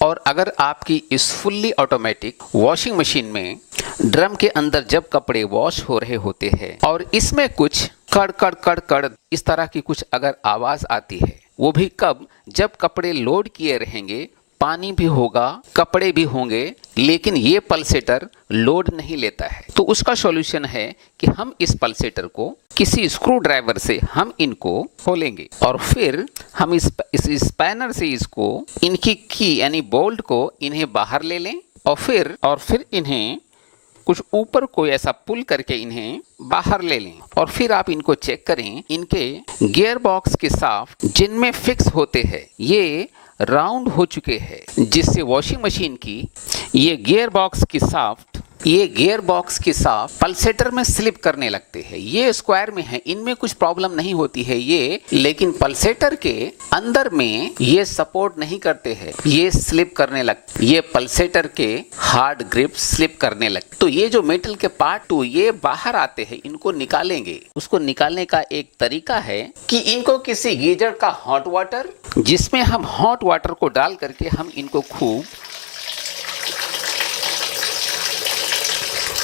और अगर आपकी इस फुल्ली ऑटोमेटिक वॉशिंग मशीन में ड्रम के अंदर जब कपड़े वॉश हो रहे होते हैं और इसमें कुछ कड़ कड़ कड़ कड़ इस तरह की कुछ अगर आवाज आती है, वो भी कब, जब कपड़े लोड किए रहेंगे, पानी भी होगा, कपड़े भी होंगे, लेकिन ये पल्सेटर लोड नहीं लेता है, तो उसका सॉल्यूशन है कि हम इस पल्सेटर को किसी स्क्रू ड्राइवर से हम इनको खोलेंगे और फिर हम इस स्पैनर से इसको इनकी की यानी बोल्ट को इन्हें बाहर ले लें और फिर इन्हें कुछ ऊपर कोई ऐसा पुल करके इन्हें बाहर ले लें और फिर आप इनको चेक करें। इनके गियर बॉक्स के शाफ्ट जिनमें फिक्स होते हैं ये राउंड हो चुके हैं, जिससे वॉशिंग मशीन की ये गियर बॉक्स की शाफ्ट पल्सेटर में स्लिप करने लगते हैं। ये स्क्वायर में है, इनमें कुछ प्रॉब्लम नहीं होती है ये, लेकिन पल्सेटर के अंदर में ये सपोर्ट नहीं करते हैं, ये स्लिप करने लगते, ये पल्सेटर के हार्ड ग्रिप स्लिप करने लगते। तो ये जो मेटल के पार्ट टू ये बाहर आते हैं, इनको निकालेंगे। उसको निकालने का एक तरीका है कि इनको किसी गीजर का हॉट वाटर, जिसमें हम हॉट वाटर को डाल करके हम इनको खूब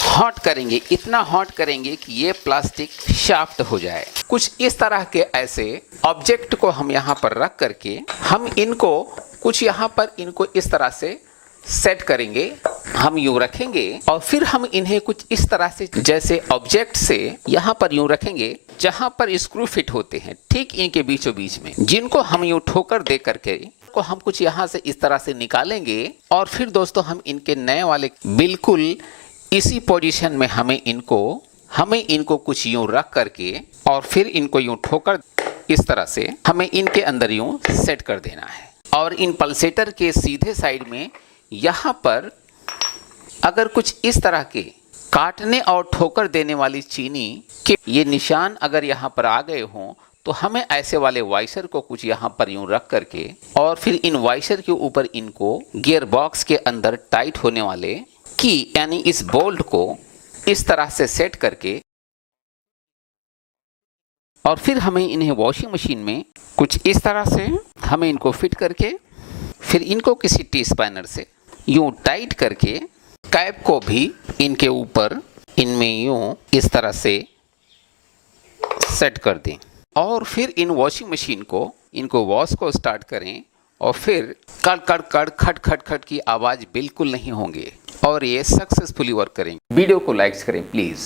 हॉट करेंगे, इतना हॉट करेंगे कि ये प्लास्टिक शाफ्ट हो जाए। कुछ इस तरह के ऐसे ऑब्जेक्ट को हम यहाँ पर रख करके हम इनको कुछ यहाँ पर इनको इस तरह से सेट करेंगे। हम यूं रखेंगे और फिर हम इन्हें कुछ इस तरह से जैसे ऑब्जेक्ट से यहाँ पर यूं रखेंगे जहाँ पर स्क्रू फिट होते हैं, ठीक इनके बीचों बीच में, जिनको हम यूं ठोकर दे करके को हम कुछ यहाँ से इस तरह से निकालेंगे और फिर दोस्तों हम इनके नए वाले बिल्कुल इसी पोजीशन में हमें इनको कुछ यूं रख करके और फिर इनको यूं ठोकर इस तरह से हमें इनके अंदर यूं सेट कर देना है। और इन पल्सेटर के सीधे साइड में यहाँ पर अगर कुछ इस तरह के काटने और ठोकर देने वाली चीनी के ये निशान अगर यहाँ पर आ गए हों, तो हमें ऐसे वाले वाइसर को कुछ यहाँ पर यूं रख करके और फिर इन वाइसर के ऊपर इनको गियर बॉक्स के अंदर टाइट होने वाले की यानी इस बोल्ट को इस तरह से सेट करके और फिर हमें इन्हें वॉशिंग मशीन में कुछ इस तरह से हमें इनको फिट करके फिर इनको किसी टी स्पैनर से यूं टाइट करके कैप को भी इनके ऊपर इनमें यूं इस तरह से सेट कर दें और फिर इन वॉशिंग मशीन को इनको वॉश को स्टार्ट करें और फिर कड़ कड़ कड़ खट खट खट की आवाज़ बिल्कुल नहीं होंगे और ये सक्सेसफुली वर्क करेंगे। वीडियो को लाइक करें प्लीज़।